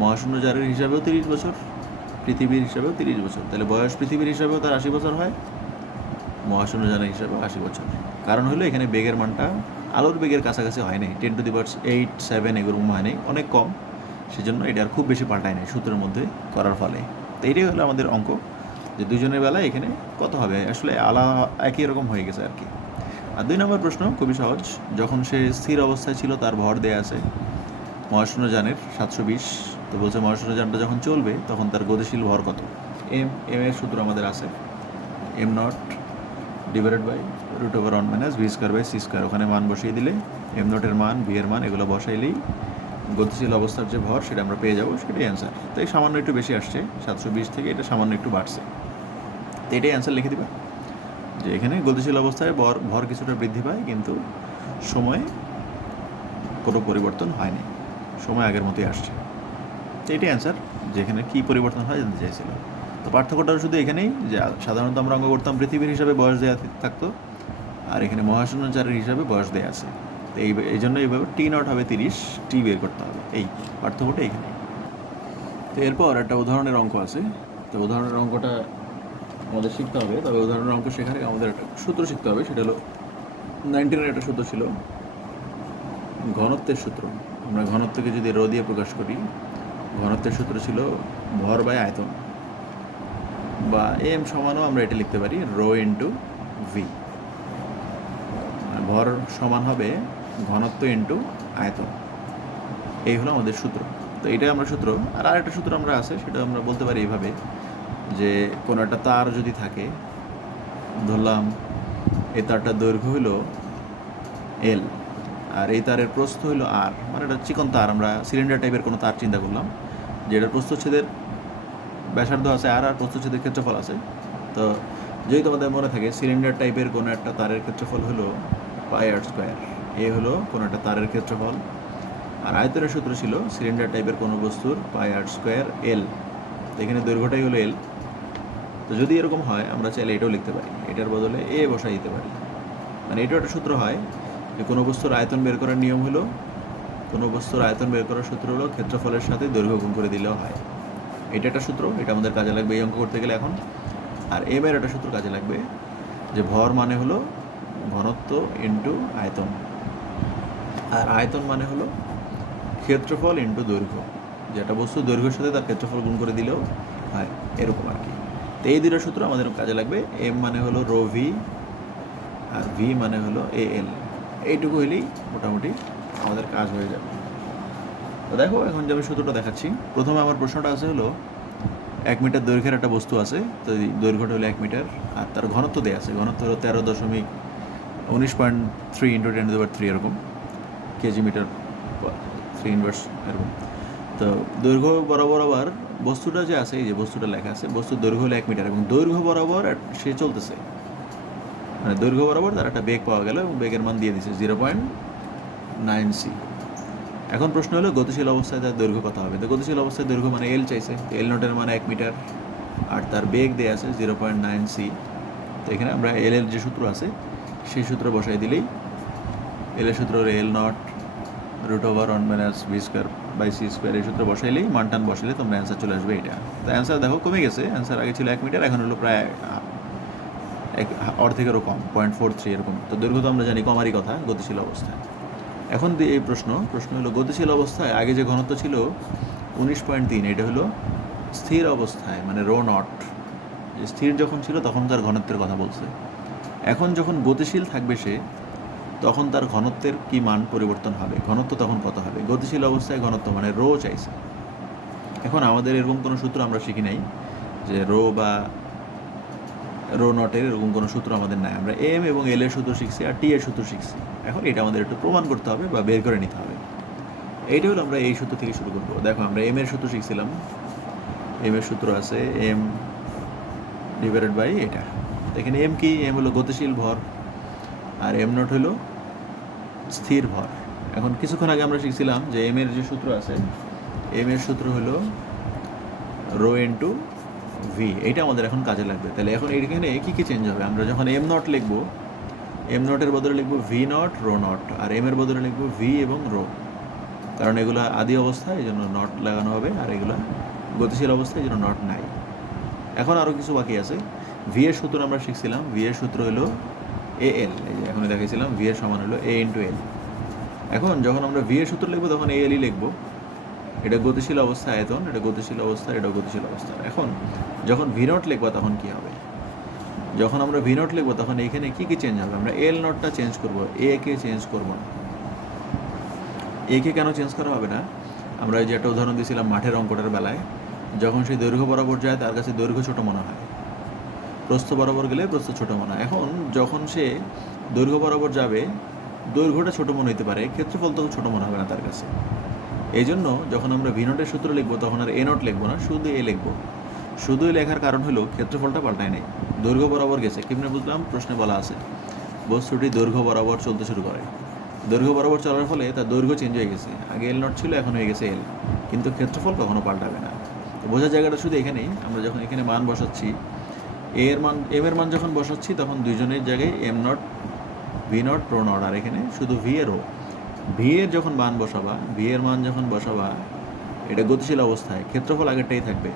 মহাশূন্যচারীর হিসাবেও 30 বছর, পৃথিবীর হিসাবেও 30 বছর। তাহলে বয়স পৃথিবীর হিসাবেও তার 80 বছর হয়, মহাশূন্যযানের হিসাবেও 80 বছর। কারণ হলো এখানে বেগের মানটা আলোর বেগের কাছাকাছি হয় নাই, 10⁸, 7 এরকম হয় নাই, অনেক কম। সেজন্য এটা আর খুব বেশি পাল্টায় নাই সূত্রের মধ্যে করার ফলে। তো এইটাই হলো আমাদের অঙ্ক, যে দুজনের বেলায় এখানে কত হবে, আসলে একই রকম হয়ে গেছে আর কি। আর 2 নম্বর প্রশ্ন খুবই সহজ। যখন সে স্থির অবস্থায় ছিল তার ভর দেয়া আছে মহাশূন্যযানের 720। তো বলছে মহাশূন্যযানটা যখন চলবে তখন তার গতিশীল ভর কত। এম এর সূত্র আমাদের আছে m0 divided by √1 minus v²/c²। ওখানে মান বসিয়ে দিলে m0 এর মান, v এর মান এগুলো বসাইলেই গতিশীল অবস্থার যে ভর সেটা আমরা পেয়ে যাবো, সেটাই অ্যান্সার। তো এই সামান্য একটু বেশি আসছে 720 থেকে, এটা সামান্য একটু বাড়ছে। তো এটাই অ্যান্সার লিখে দিবা, যে এখানে গতিশীল অবস্থায় ভর কিছুটা বৃদ্ধি পায়, কিন্তু সময়ে কোনো পরিবর্তন হয়নি, সময় আগের মতোই আসছে। তো এটাই অ্যান্সার, যে এখানে কী পরিবর্তন হয় জানতে চাইছিলাম। তো পার্থক্যটা শুধু এখানেই যে সাধারণত আমরা অঙ্ক করতাম পৃথিবীর হিসাবে বয়স দেওয়া থাকতো, আর এখানে মহাশূন্যচারীর হিসাবে বয়স দেওয়া আছে। তো এই জন্য এইভাবে T0 হবে 30, টি বের করতে হবে, এই পার্থক্যটা এইখানে। তো এরপর একটা উদাহরণের অঙ্ক আছে। তো উদাহরণের অঙ্কটা আমাদের শিখতে হবে, তবে উদাহরণের অঙ্ক শেখার আগে আমাদের একটা সূত্র শিখতে হবে। সেটা হলো 19-এর একটা সূত্র ছিল ঘনত্বের সূত্র। আমরা ঘনত্বকে যদি রো দিয়ে প্রকাশ করি, ঘনত্বের সূত্র ছিল ভর বাই আয়তন, বা এম সমানও আমরা এটা লিখতে পারি রো ইন্টু ভি। ভর সমান হবে ঘনত্ব ইন্টু আয়তন, এই হলো আমাদের সূত্র। তো এইটাই আমরা সূত্র। আর আরেকটা সূত্র আমরা আছে, সেটা আমরা বলতে পারি এইভাবে, যে কোনো একটা তার যদি থাকে, ধরলাম এই তারটার দৈর্ঘ্য হইল এল, আর এই তারের প্রস্থ হইল আর, মানে এটা চিকন তার, আমরা সিলিন্ডার টাইপের কোনো তার চিন্তা করলাম, যেটার প্রস্থচ্ছেদের ব্যাসার্ধ আছে আর প্রস্থচ্ছেদের ক্ষেত্রফল আছে। তো যদি তোমাদের মনে থাকে সিলিন্ডার টাইপের কোনো একটা তারের ক্ষেত্রফল হলো πr², এ হলো কোনো একটা তারের ক্ষেত্রফল। আর আয়তনের সূত্র ছিল সিলিন্ডার টাইপের কোনো বস্তুর πr²l, এখানে দৈর্ঘ্যটাই হলো এল। তো যদি এরকম হয় আমরা চাইলে এটাও লিখতে পারি, এটার বদলে এ বসাই দিতে পারি। মানে এটাও একটা সূত্র হয় যে কোনো বস্তুর আয়তন বের করার নিয়ম হলো, কোনো বস্তুর আয়তন বের করার সূত্র হলো ক্ষেত্রফলের সাথে দৈর্ঘ্য গুণ করে দিলেও হয়। এটা একটা সূত্র, এটা আমাদের কাজে লাগবে এই অঙ্ক করতে গেলে এখন। আর এম এর একটা সূত্র কাজে লাগবে, যে ভর মানে হলো ঘনত্ব ইন্টু আয়তন, আর আয়তন মানে হলো ক্ষেত্রফল ইন্টু দৈর্ঘ্য। যেটা বস্তু দৈর্ঘ্যের সাথে তার ক্ষেত্রফল গুণ করে দিলেও হয়, এরকম আর কি। তো এই দুটো সূত্র আমাদের কাজে লাগবে। এম মানে হলো রো ভি, আর ভি মানে হলো এ এল। এইটুকু হইলেই মোটামুটি আমাদের কাজ হয়ে যাবে। তো দেখো এখন যে আমি সূত্রটা দেখাচ্ছি, প্রথমে আমার প্রশ্নটা আছে হলো 1 মিটার দৈর্ঘ্যের একটা বস্তু আছে। তো এই দৈর্ঘ্যটা হলো 1 মিটার, আর তার ঘনত্ব দেওয়া আছে, ঘনত্ব হলো 13.19.3 × 10⁻³ এরকম। কেজি মিটার 3 ইনভার্স এরকম। তো দৈর্ঘ্য বরাবর আবার বস্তুটা যে আছে, এই যে বস্তুটা লেখা আছে, বস্তুর দৈর্ঘ্য হলো 1 মিটার এবং দৈর্ঘ্য বরাবর সে চলতেছে, মানে দৈর্ঘ্য বরাবর তার একটা বেগ পাওয়া গেল এবং বেগের মান দিয়ে দিচ্ছে 0.9c। এখন প্রশ্ন হলো গতিশীল অবস্থায় তার দৈর্ঘ্য কত হবে। তো গতিশীল অবস্থায় দৈর্ঘ্য মানে এল চাইছে, এল নটের মানে 1 মিটার আর তার বেগ দেওয়া আছে 0.9c। তো এখানে আমরা এল এর যে সূত্র আছে সেই সূত্র বসাই দিলেই, এল এর সূত্র হলো এল নট √1 - v²/c², এই সূত্র বসাইলেই মানটান বসাইলে তোমরা অ্যান্সার চলে আসবে এটা। তো অ্যান্সার দেখো কমে গেছে, অ্যান্সার আগে ছিল 1 মিটার, এখন হলো প্রায় অর্ধেকেরও কম, 0.43 এরকম। তো দৈর্ঘ্য তো আমরা জানি কমারই কথা গতিশীল অবস্থায়। এখন এই প্রশ্ন হলো গতিশীল অবস্থায় আগে যে ঘনত্ব ছিল 19.3, এটা হলো স্থির অবস্থায়, মানে রো নট, যে স্থির যখন ছিল তখন তার ঘনত্বের কথা বলছে। এখন যখন গতিশীল থাকবে সে, তখন তার ঘনত্বের কি মান পরিবর্তন হবে, ঘনত্ব তখন কত হবে। গতিশীল অবস্থায় ঘনত্ব মানে রো চাইছে। এখন আমাদের এরকম কোনো সূত্র আমরা শিখি নাই যে রো বা রো নটের এরকম কোনো সূত্র আমাদের নাই। আমরা এম এবং এল এর সূত্র শিখছি আর টি এর সূত্র শিখছি। এখন এটা আমাদের একটু প্রমাণ করতে হবে বা বের করে নিতে হবে। এইটা হলো আমরা এই সূত্র থেকে শুরু করবো। দেখো আমরা এম এর সূত্র শিখছিলাম, এম এর সূত্র আছে এম ডিভাইডেড বাই এটা। এখানে এম কি, এম হলো গতিশীল ভর আর এম নট হলো স্থির ভর। এখন কিছুক্ষণ আগে আমরা শিখছিলাম যে এম এর যে সূত্র আছে, এম এর সূত্র হলো রো ইন্টু ভি, এইটা আমাদের এখন কাজে লাগবে। তাহলে এখন এইখানে কী কী চেঞ্জ হবে, আমরা যখন এম নট লিখবো, এম নটের বদলে লিখবো ভি নট রো নট, আর এম এর বদলে লিখবো ভি এবং রো, কারণ এগুলো আদি অবস্থায় এই জন্য নট লাগানো হবে, আর এগুলো গতিশীল অবস্থায় এই জন্য নট নাই। এখন আরও কিছু বাকি আছে। ভি এর সূত্র আমরা শিখছিলাম, ভি এর সূত্র হলো এ এল, এই যে এখন দেখাইছিলাম ভি এর সমান হলো এ ইন্টু এল। এখন যখন আমরা ভি এর সূত্র লিখবো তখন এ এলই লিখবো, এটা গতিশীল অবস্থা আয়তন, এটা গতিশীল অবস্থা, এটাও গতিশীল অবস্থা। এখন যখন ভি নট লিখবো তখন কী হবে, যখন আমরা ভি নট লিখবো তখন এইখানে কী কী চেঞ্জ হবে, আমরা এল নটটা চেঞ্জ করবো, এ কে চেঞ্জ করবো না। এ কে কেন চেঞ্জ করা হবে না, আমরা এই যে একটা উদাহরণ দিয়েছিলাম মাঠের অঙ্কটার বেলায়, যখন সেই দৈর্ঘ্য বরাবর যায় তার কাছে দৈর্ঘ্য ছোটো মনে হয়, প্রস্থ বরাবর গেলে প্রস্থ ছোটো মনে হয়। এখন যখন সে দৈর্ঘ্য বরাবর যাবে দৈর্ঘ্যটা ছোটো মনে হতে পারে, ক্ষেত্রফল তখন ছোটো মনে হবে না তার কাছে। এই জন্য যখন আমরা ভি নটের সূত্র লিখবো তখন আর এ নট লিখবো না, শুধু এ লিখবো। শুধু এ লেখার কারণ হলো ক্ষেত্রফলটা পাল্টায় নেই, দৈর্ঘ্য বরাবর গেছে। কেমনে বুঝলাম, প্রশ্নে বলা আছে বস্তুটি দৈর্ঘ্য বরাবর চলতে শুরু করে, দৈর্ঘ্য বরাবর চলার ফলে তার দৈর্ঘ্য চেঞ্জ হয়ে গেছে, আগে এল নট ছিল এখন হয়ে গেছে এল, কিন্তু ক্ষেত্রফল কখনো পাল্টাবে না। তো বোঝার জায়গাটা শুধু এখানেই, আমরা যখন এখানে মান বসাচ্ছি, এর মান এম এর মান যখন বসাচ্ছি তখন দুইজনের জায়গায় M naught V naught rho naught, আর এখানে শুধু ভি এর রো। ভি এর যখন মান বসাবা, ভি এর মান যখন বসাবা, এটা গতিশীল অবস্থায় ক্ষেত্রফল আগেরটাই থাকবে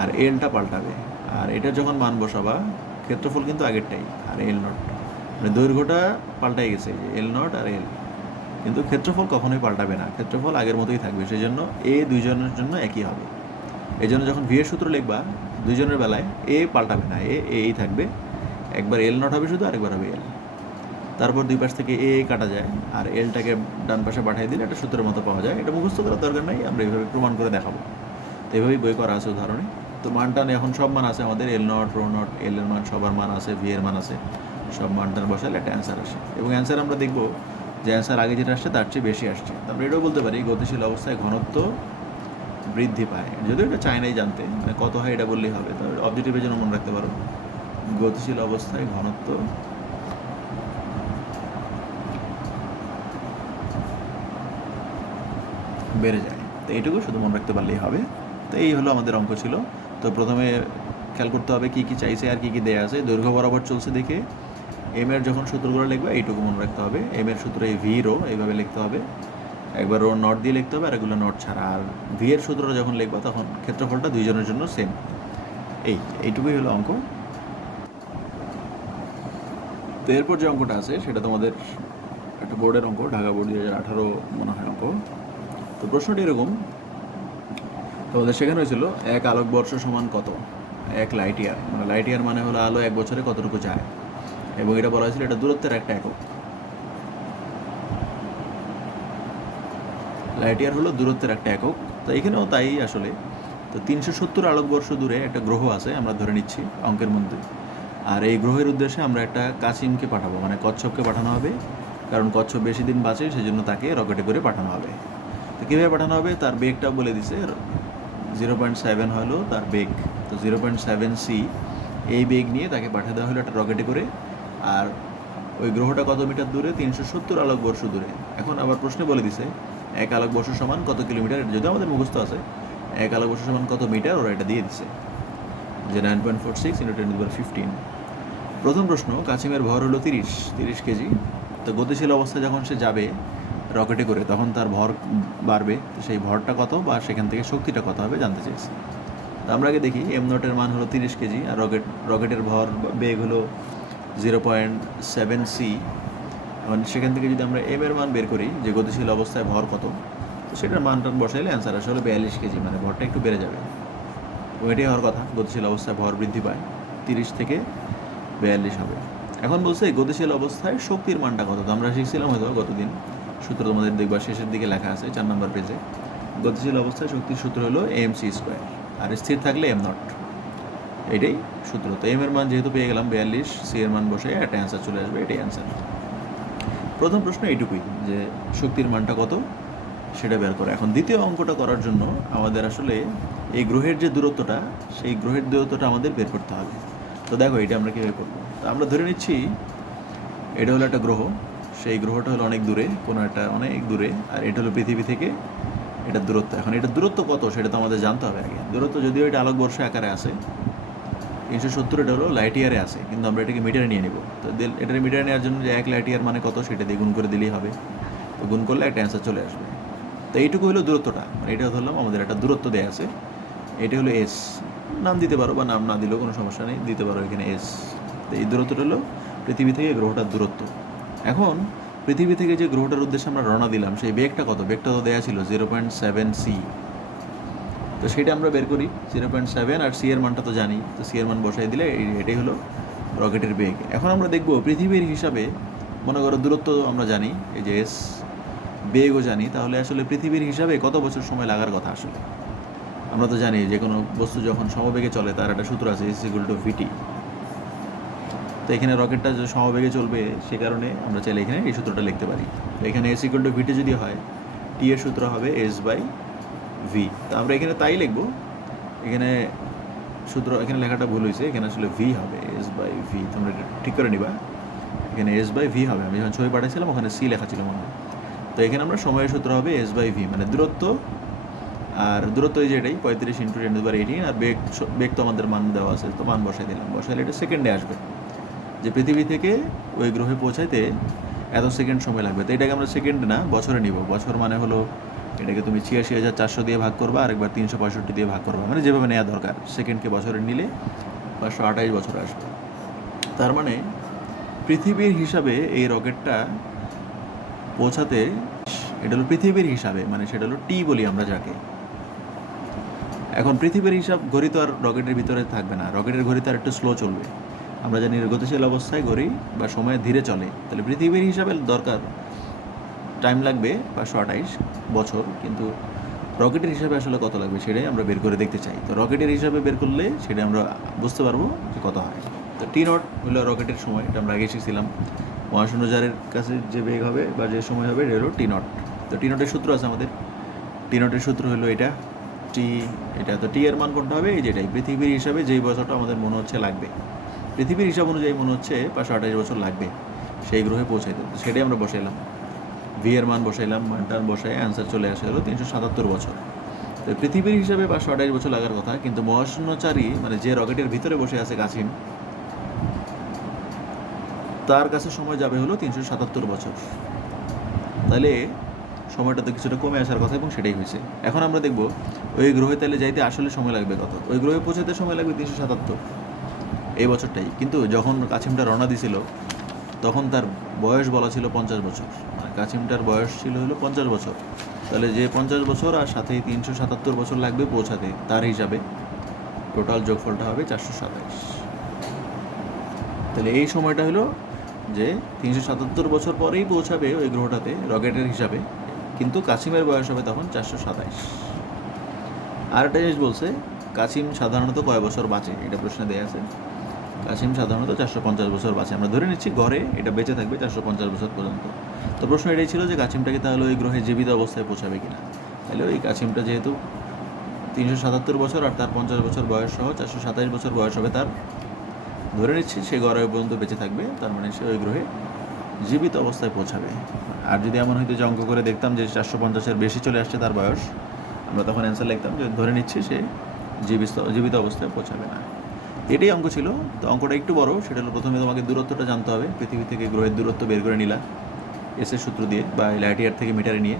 আর এলটা পাল্টাবে, আর এটা যখন মান বসাবা ক্ষেত্রফল কিন্তু আগেরটাই আর এল নট, মানে দৈর্ঘ্যটা পাল্টাই গেছে, এল নট আর এল, কিন্তু ক্ষেত্রফল কখনোই পাল্টাবে না, ক্ষেত্রফল আগের মতোই থাকবে। সেই জন্য এ দুইজনের জন্য একই হবে। এই জন্য যখন ভি এর সূত্র লিখবা দুইজনের বেলায় এ পাল্টাবে না, এই থাকবে, একবার এল নট হবে শুধু, আরেকবার হবে এল। তারপর দুই পাশ থেকে এ কাটা যায় আর এলটাকে ডান পাশে পাঠিয়ে দিলে একটা সূত্রের মতো পাওয়া যায়। এটা মুখস্থ করার দরকার নাই, আমরা এইভাবে প্রমাণ করে দেখাবো। তো এইভাবেই বই করা আছে উদাহরণে। তো মানটান এখন সব মান আছে আমাদের, এল নট রো নট এল এর মান সবার মান আছে, ভি এর মান আছে, সব মানটান বসালে একটা অ্যান্সার আসে। এবং অ্যান্সার আমরা দেখবো যে অ্যান্সার আগে যেটা আসছে তার চেয়ে বেশি আসছে। তো আমরা এটাও বলতে পারি গতিশীল অবস্থায় ঘনত্ব বৃদ্ধি পায়, যদিও এটা চাই নাই জানতে, মানে কত হয় এটা বললেই হবে। তো অবজেক্টিভের জন্য মনে রাখতে পারো গতিশীল অবস্থায় ঘনত্ব বেড়ে যায়। তো এইটুকু শুধু মনে রাখতে পারলেই হবে। তো এই হলো আমাদের অঙ্ক ছিল। তো প্রথমে খেয়াল করতে হবে কী কী চাইছে আর কী কী দেওয়া আছে। দৈর্ঘ্য বরাবর চলছে দেখে এম এর যখন সূত্রগুলো লিখবে এইটুকু মনে রাখতে হবে, এম এর সূত্র এই ভি রো এইভাবে লিখতে হবে, একবার রো নট দিয়ে লিখতে হবে আর এগুলো নট ছাড়া। আর ভি এর সূত্রটা যখন লিখবা তখন ক্ষেত্রফলটা দুইজনের জন্য সেম। এইটুকুই হলো অঙ্ক। তো এরপর যে অঙ্কটা আছে সেটা তোমাদের একটা বোর্ডের অঙ্ক, ঢাকা বোর্ড 2018 মনে হয় অঙ্ক। তো প্রশ্নটি এরকম, তোমাদের শেখানো হয়েছিল 1 আলোকবর্ষ সমান কত, 1 লাইট ইয়ার, মানে লাইট ইয়ার মানে হলো আলো 1 বছরে কতটুকু যায়, এবং এটা বলা হয়েছিল এটা দূরত্বের একটা একক। লাইট ইয়ার হলো দূরত্বের একটা একক। তো এখানেও তাই আসলে। তো 370 আলোকবর্ষ দূরে একটা গ্রহ আছে আমরা ধরে নিচ্ছি অঙ্কের মধ্যে, আর এই গ্রহের উদ্দেশ্যে আমরা একটা কাছিমকে পাঠাবো, মানে কচ্ছপকে পাঠানো হবে কারণ কচ্ছপ বেশি দিন বাঁচে, সেজন্য তাকে রকেটে করে পাঠানো হবে। তো কীভাবে পাঠানো হবে তার বেগটা বলে দিছে, 0.7 হলো তার বেগ। তো 0.7 সি এই বেগ নিয়ে তাকে পাঠিয়ে দেওয়া হলো একটা রকেটে করে। আর ওই গ্রহটা কত মিটার দূরে? 370 আলোকবর্ষ দূরে। এখন আবার প্রশ্নে বলে দিছে 1 আলোকবর্ষ সমান কত কিলোমিটার, যদিও আমাদের মুখস্থ আছে 1 আলোকবর্ষ সমান কত মিটার, ওরা এটা দিয়ে দিছে যে 9.46 × 10⁻15। প্রথম প্রশ্ন, কাছিমের ভর হলো 30 কেজি। তো গতিশীল অবস্থায় যখন সে যাবে রকেটে করে তখন তার ভর বাড়বে, তো সেই ভরটা কত বা সেখান থেকে শক্তিটা কত হবে জানতে চেয়েছি। তো আমরা আগে দেখি m0 মান হলো 30 কেজি আর রকেটের ভর বেগ হলো 0.7 সি। মানে সেখান থেকে যদি আমরা m এর মান বের করি যে গতিশীল অবস্থায় ভর কত, তো সেটার মানটা বসাইলে অ্যান্সার আসলে 42 কেজি, মানে ভরটা একটু বেড়ে যাবে। তো এটাই হওয়ার কথা, গতিশীল অবস্থায় ভর বৃদ্ধি পায়, 30 থেকে 42 হবে। এখন বলছে গতিশীল অবস্থায় শক্তির মানটা কত। তো আমরা শিখছিলাম হয়তো গতদিন, সূত্র তোমাদের দেখবা শেষের দিকে লেখা আছে 4 নম্বর পেজে। গতিশীল অবস্থায় শক্তির সূত্র হলো mc², আর স্থির থাকলে m0, এটাই সূত্র। তো m এর মান যেহেতু পেয়ে গেলাম 42, সি এর মান বসে একটা অ্যান্সার চলে আসবে, এটাই অ্যান্সার। প্রথম প্রশ্ন এইটুকুই যে শক্তির মানটা কত সেটা বের করা। এখন দ্বিতীয় অঙ্কটা করার জন্য আমাদের আসলে এই গ্রহের যে দূরত্বটা, সেই গ্রহের দূরত্বটা আমাদের বের করতে হবে। তো দেখো এটা আমরা কীভাবে করবো। তো আমরা ধরে নিচ্ছি এটা হলো একটা গ্রহ, সেই গ্রহটা হলো অনেক দূরে, কোনো একটা অনেক দূরে, আর এটা হলো পৃথিবী থেকে এটার দূরত্ব। এখন এটার দূরত্ব কত সেটা তো আমাদের জানতে হবে আগে। দূরত্ব যদিও এটা আলোকবর্ষ আকারে আছে 370, এটা হলো লাইট ইয়ারে আছে, কিন্তু আমরা এটাকে মিটারে নিয়ে নেব। তো এটার মিটারে নেওয়ার জন্য যে 1 লাইট ইয়ার মানে কত সেটা দিয়ে গুণ করে দিলেই হবে। তো গুণ করলে একটা অ্যান্সার চলে আসবে। তো এইটুকু হলো দূরত্বটা, মানে এটা ধরলাম আমাদের একটা দূরত্ব দেওয়া আছে, এটা হলো এস। নাম দিতে পারো বা নাম না দিলেও কোনো সমস্যা নেই, দিতে পারো এখানে এস। তো এই দূরত্বটা হলো পৃথিবী থেকে গ্রহটার দূরত্ব। এখন পৃথিবী থেকে যে গ্রহটার উদ্দেশ্যে আমরা রওনা দিলাম সেই বেগটা কত? বেগটা তো দেওয়া ছিল 0.7 সি। তো সেটা আমরা বের করি 0.7, আর সি এর মানটা তো জানি, তো সি এর মান বসাই দিলে এটাই হলো রকেটের বেগ। এখন আমরা দেখব পৃথিবীর হিসাবে, মনে করো দূরত্ব আমরা জানি, এই যে এস, বেগও জানি, তাহলে আসলে পৃথিবীর হিসাবে কত বছর সময় লাগার কথা আসলে? আমরা তো জানি যে কোনো বস্তু যখন সমবেগে চলে তার একটা সূত্র আছে, s=vt। তো এখানে রকেটটা যে সমবেগে চলবে সে কারণে আমরা চাইলে এখানে এই সূত্রটা লিখতে পারি। তো এখানে s=vt যদি হয়, টি এর সূত্র হবে s/v। তো আমরা এখানে তাই লিখবো, এখানে সূত্র এখানে লেখাটা ভুল হয়েছে, এখানে আসলে ভি হবে, s/v। তোমরা এটা ঠিক করে নিবা, এখানে s/v হবে। আমি যখন ছবি পাঠাইছিলাম ওখানে সি লেখা ছিল মনে হয়। তো এখানে আমরা সময়ের সূত্র হবে s/v, মানে দূরত্ব, আর দূরত্ব এই যে এটাই 35 × 10⁻18, আর বেগ তো আমাদের মান দেওয়া আছে, তো মান বসাই দিলাম। বসাইলে এটা সেকেন্ডে আসবে, যে পৃথিবী থেকে ওই গ্রহে পৌঁছাইতে এত সেকেন্ড সময় লাগবে। তো এটাকে আমরা সেকেন্ড না বছরে নিব। বছর মানে হলো এটাকে তুমি 86,400 দিয়ে ভাগ করবা, আরেকবার 365 দিয়ে ভাগ করবা, মানে যেভাবে নেওয়া দরকার। সেকেন্ডকে বছরে নিলে 528 বছর আসবে। তার মানে পৃথিবীর হিসাবে এই রকেটটা পৌঁছাতে, এটা হলো পৃথিবীর হিসাবে, মানে সেটা হলো টি বলি আমরা যাকে। এখন পৃথিবীর হিসাব ঘড়ি তো আর রকেটের ভিতরে থাকবে না, রকেটের ঘড়ি তো আর একটু স্লো চলবে। আমরা জানি গতিশীল অবস্থায় ঘড়ি বা সময় ধীরে চলে, তাহলে পৃথিবীর হিসাবে দরকার টাইম লাগবে 528 বছর, কিন্তু রকেটের হিসাবে আসলে কত লাগবে সেটাই আমরা বের করে দেখতে চাই। তো রকেটের হিসাবে বের করলে সেটা আমরা বুঝতে পারবো যে কত হয়। তো t0 হলো রকেটের সময়, এটা আমরা আগে শিখছিলাম। মহাশূন্যযানের কাছে যে বেগ হবে বা যে সময় হবে এটা হলো t0। তো t0 এর সূত্র আছে আমাদের, t0 এর সূত্র হলো এটা টি, এটা। তো টি এর মান কোনটা হবে? এই যেটাই, পৃথিবীর হিসাবে যেই বছরটা আমাদের মনে হচ্ছে লাগবে, পৃথিবীর হিসাব অনুযায়ী মনে হচ্ছে 528 বছর লাগবে সেই গ্রহে পৌঁছাইতে। তো সেটাই আমরা বসাইলাম, ভি এর মান বসাইলাম, মানটা বসাই অ্যান্সার চলে আসে হলো 377 বছর। তো পৃথিবীর হিসাবে 528 বছর লাগার কথা, কিন্তু মহাশূন্যচারী মানে যে রকেটের ভিতরে বসে আছে কাছিম, তার কাছে সময় যাবে হলো 377 বছর। তাহলে সময়টা তো কিছুটা কমে আসার কথা, এবং সেটাই হয়েছে। এখন আমরা দেখব ওই গ্রহে তাহলে যাইতে আসলে সময় লাগবে কত। ওই গ্রহে পৌঁছাতে সময় লাগবে 377 এই বছরটাই। কিন্তু যখন কাছিমটা রওনা দিছিল তখন তার বয়স বলা ছিল 50 বছর, মানে কাছিমটার বয়স ছিল হলো 50 বছর। তাহলে যে 50 বছর আর সাথে 377 বছর লাগবে পৌঁছাতে, তার হিসাবে টোটাল যোগফলটা হবে 427। তাহলে এই সময়টা হলো যে 377 বছর পরেই পৌঁছাবে ওই গ্রহটাতে রকেটের হিসাবে, কিন্তু কাছিমের বয়স হবে তখন 427। আর একটা জিনিস বলছে, কাছিম সাধারণত কয় বছর বাঁচে, এটা প্রশ্নে দেওয়া আছে। কাসিম সাধারণত 450 বছর বাঁচে, আমরা ধরে নিচ্ছি গড়ে এটা বেঁচে থাকবে 450 বছর পর্যন্ত। তো প্রশ্ন এটাই ছিল যে কাসিমটাকে তাহলে ওই গ্রহে জীবিত অবস্থায় পৌঁছাবে কিনা। তাহলে ওই কাসিমটা যেহেতু 377 বছর আর তার 50 বছর বয়স সহ 427 বছর বয়স হবে তার, ধরে নিচ্ছি সে গড়ে পর্যন্ত বেঁচে থাকবে, তার মানে সে ওই গ্রহে জীবিত অবস্থায় পৌঁছাবে। আর যদি এমন হইতো যে অঙ্ক করে দেখতাম যে 450-এর বেশি চলে আসছে তার বয়স, আমরা তখন অ্যান্সার লিখতাম যে ধরে নিচ্ছি সে জীবিত অবস্থায় পৌঁছাবে না। এটাই অঙ্ক ছিল। তো অঙ্কটা একটু বড়, সেটা হলো প্রথমে তোমাকে দূরত্বটা জানতে হবে, পৃথিবী থেকে গ্রহের দূরত্ব বের করে নিলা এসের সূত্র দিয়ে বা লাইট ইয়ার থেকে মিটারে নিয়ে,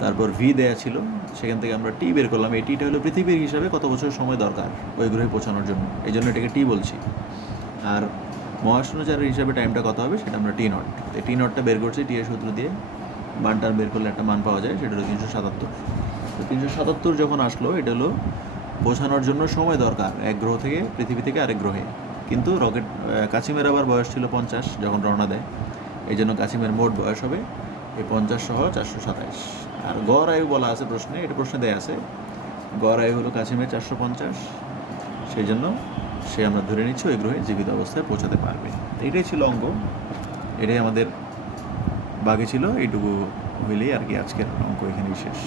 তারপর ভি দেয়া ছিল, সেখান থেকে আমরা টি বের করলাম। এই টিটা হলো পৃথিবীর হিসাবে কত বছর সময় দরকার ওই গ্রহে পৌঁছানোর জন্য, এই জন্য এটাকে টি বলছি। আর মহাশূন্যচারের হিসাবে টাইমটা কত হবে সেটা আমরা টি নট, এই টি নটটা বের করছি টি এর সূত্র দিয়ে, মানটা বের করলে একটা মান পাওয়া যায়, সেটা হলো 377। তো 377 যখন আসলো, এটা হলো পৌঁছানোর জন্য সময় দরকার এক গ্রহ থেকে পৃথিবী থেকে আরেক গ্রহে। কিন্তু কাসিমের আবার বয়স ছিল 50 যখন রওনা দেয়, এই জন্য কাসিমের মোট বয়স হবে এই 50 সহ 427। আর গড় আয়ু বলা আছে প্রশ্নে, এটা প্রশ্নে দেয়া আছে গড় আয়ু হলো কাসিমের 450, সেই জন্য সে আমরা ধরে নিচ্ছি ওই গ্রহে জীবিত অবস্থায় পৌঁছাতে পারবে। এটাই ছিল অঙ্ক, এটাই আমাদের বাকি ছিল, এইটুকু হইলেই আর কি আজকের অঙ্ক এখানেই শেষ।